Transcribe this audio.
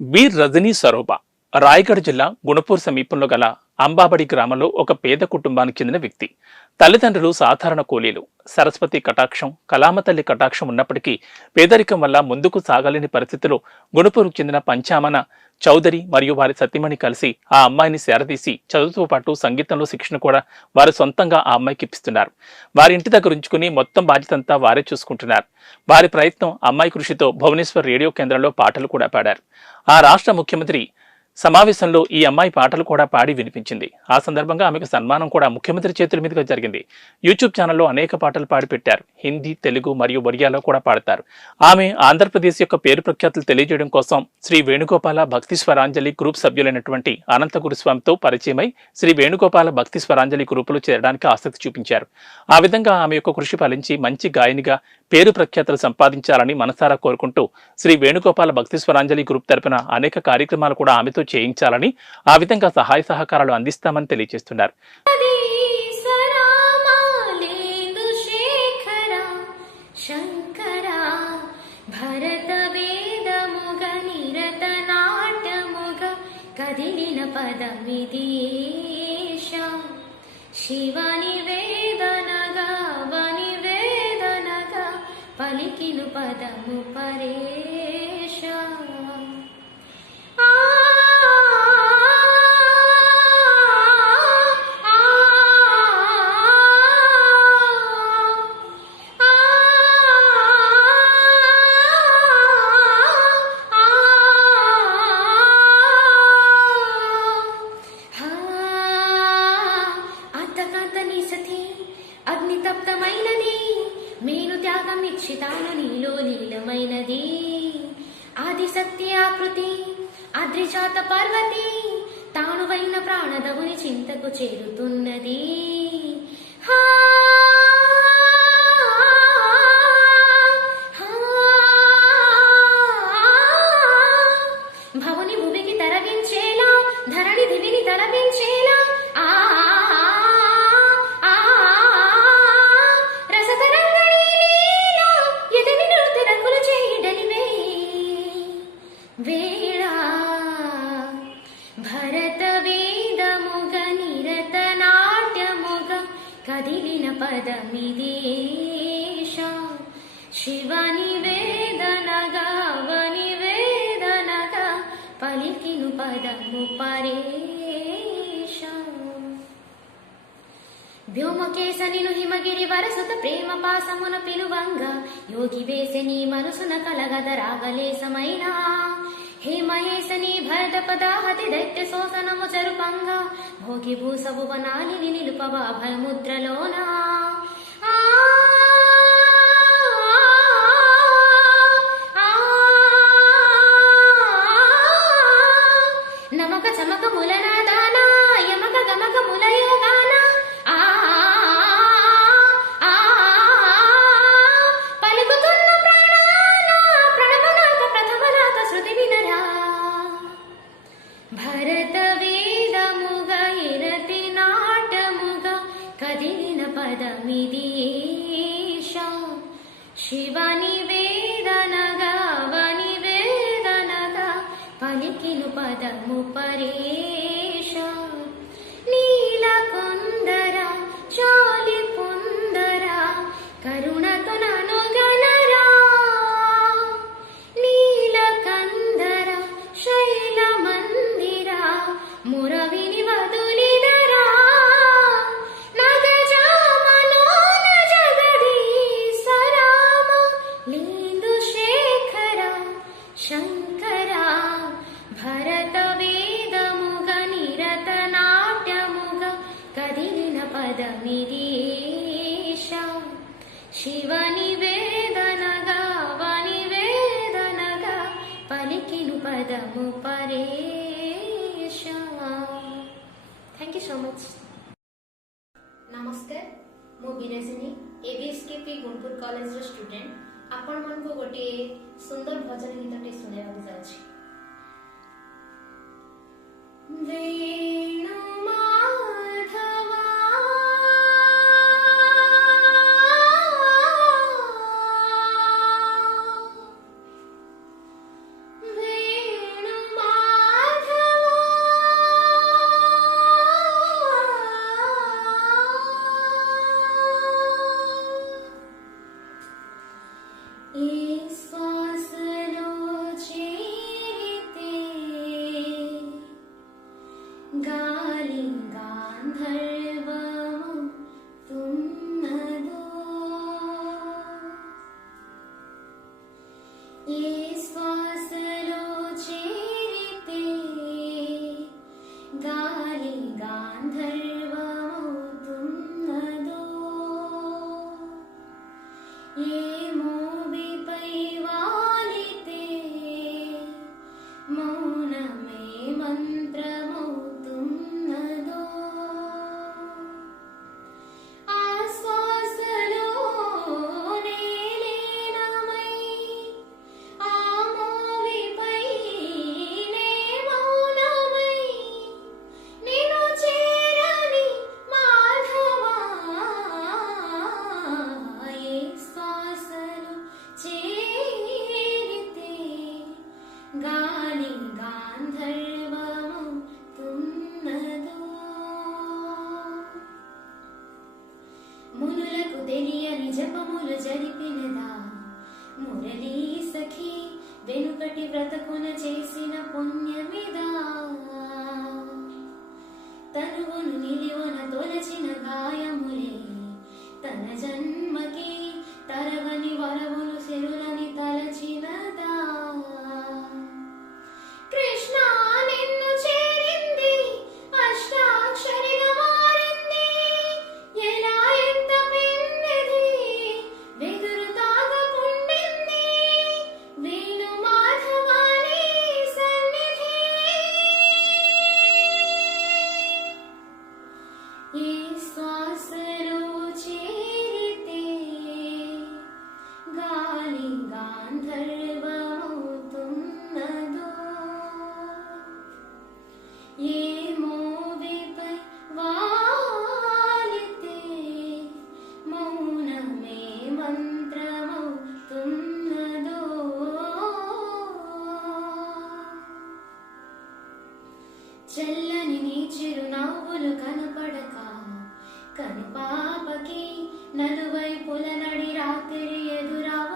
Beer Rajani సరోబ Raigad జిల్లా గుణపూర్ సమీపంలో గల అంబాబడి గ్రామంలో ఒక పేద కుటుంబానికి చెందిన వ్యక్తి. తల్లిదండ్రులు సాధారణ కూలీలు. సరస్వతి కటాక్షం, కలామతల్లి కటాక్షం ఉన్నప్పటికీ పేదరికం వల్ల ముందుకు సాగలేని పరిస్థితిలో గుణపూర్కు చెందిన పంచామన చౌదరి మరియు వారి సతీమణి కలిసి ఆ అమ్మాయిని సేరదీసి చదువుతో పాటు సంగీతంలో శిక్షణ కూడా వారు సొంతంగా ఆ అమ్మాయికి ఇప్పిస్తున్నారు. వారి ఇంటి దగ్గర ఉంచుకుని మొత్తం బాధ్యతంతా వారే చూసుకుంటున్నారు. వారి ప్రయత్నం అమ్మాయి కృషితో భువనేశ్వర్ రేడియో కేంద్రంలో పాటలు కూడా పాడారు. ఆ రాష్ట్ర ముఖ్యమంత్రి సమావేశంలో ఈ అమ్మాయి పాటలు కూడా పాడి వినిపించింది. ఆ సందర్భంగా ఆమెకు సన్మానం కూడా ముఖ్యమంత్రి చేతుల మీదుగా జరిగింది. యూట్యూబ్ ఛానల్లో అనేక పాటలు పాడి పెట్టారు. హిందీ, తెలుగు మరియు ఒడియాలో కూడా పాడతారు. ఆమె ఆంధ్రప్రదేశ్ యొక్క పేరు ప్రఖ్యాతులు తెలియజేయడం కోసం శ్రీ వేణుగోపాల భక్తి స్వరాంజలి గ్రూప్ సభ్యులైనటువంటి అనంత గురుస్వామితో పరిచయమై శ్రీ వేణుగోపాల భక్తి స్వరాంజలి గ్రూపులో చేరడానికి ఆసక్తి చూపించారు. ఆ విధంగా ఆమె యొక్క కృషి ఫలించి మంచి గాయనిగా పేరు ప్రఖ్యాతులు సంపాదించాలని మనసారా కోరుకుంటూ శ్రీ వేణుగోపాల భక్తి స్వరాంజలి గ్రూప్ తరపున అనేక కార్యక్రమాలు కూడా ఆమెతో చేయించాలని, ఆ విధంగా సహాయ సహకారాలు అందిస్తామని తెలియజేస్తున్నారు. పలికిను పదము పరేష అంతకంతని సతి అగ్నితప్తమైనది మేను త్యాగం ఇక్షితాన నీలో నీలమైనది ఆదిశక్తి ఆకృతి అద్రిజాత పర్వతి తానువైన ప్రాణదవుని చింతకు చేరుతున్నది. భవుని భూమికి తరవించేలా ధరణి దివిని తరవించేలా భరత వేదముగ నిరత నాట్యముగ కదిలిన పదమిదేశ శివని వేదనగా వని వేదనగా పలికిను పదము పరేష వ్యోమకేశనిను హిమగిరి వరసుత ప్రేమ పాసమున పిలువంగా యోగి వేసని మనసున కలగద రాగలేసమైనా హే మహేశని భరత పదాహతి దైత్య శోసనము చరుపంగా భోగి భూసవు వనాలిని నిలుపవా భయముద్రలోనా నమక చమక ములనాదాన యమక గమక ములయోగాన పలుకుతున్న ప్రాణాన ప్రణవనాథ ప్రథమనాథ శృతి వినరా భరత వేదముగ ఇరతి నాటముగ కదిలిన పదమిదేశ శివని వేదనగా వని వేదనగా పలికిను పదము పరేష నీలకొందర చాలి పొందర కరుణతో ననుగనరా నీలకందర శైల మందిర మురవిని వదులినరా నగజామనోన జగదీశరామ లీందు శేఖర శంకర భరత వేదముగ నిరత నాట్యముగ కదిలిన పదమిదేశ శివని వేదనగా వని వేదనగా పలికిను పదము పరేష. Thank you so much. नमस्कार मु बिरजनी एबीएसकेपी गुणपुर कॉलेज रो स्टूडेंट आपण मन को गोटे सुंदर भजन गीतटे सुनेबा जाउछि. वेणु माधवा वेणु మౌనమే మంత్రమవుతున్నదో ఆశ్వాసలో నేలీనమై ఆ మోవిపై నే మౌనమై నిన్ను చేరని మాధవా ఏ శ్వాసలో చేరితే గాలి గాంధర్వమవుతున్నదో మునులకు తెలియని జపములు జరిపినదా మురళీ సఖి వెనుకటి వ్రతకున చేసిన పుణ్యమిదా తనువును నిలివన తొలచిన గాయములే తన జన్మకి తరగని వరవులు సెరులని తలచినదా కృష్ణ నిన్ను చేరింది అష్టాక్షరిగా మారింది ఎలా ఎంత పెన్నది వెదురు తాగకుండింది వేణు మాధవాని సన్నిధి ఏ శ్వాసలో చేరితే గాలి గాంధర్వమవుతున్నదో ఏ మోవిపై వాలితే మౌనమే మంత్రమవుతున్నదో చల్లని నీ చిరునవ్వులు కనపడక కనుపాపకి నలువైపుల నడి రాత్రి ఎదురవ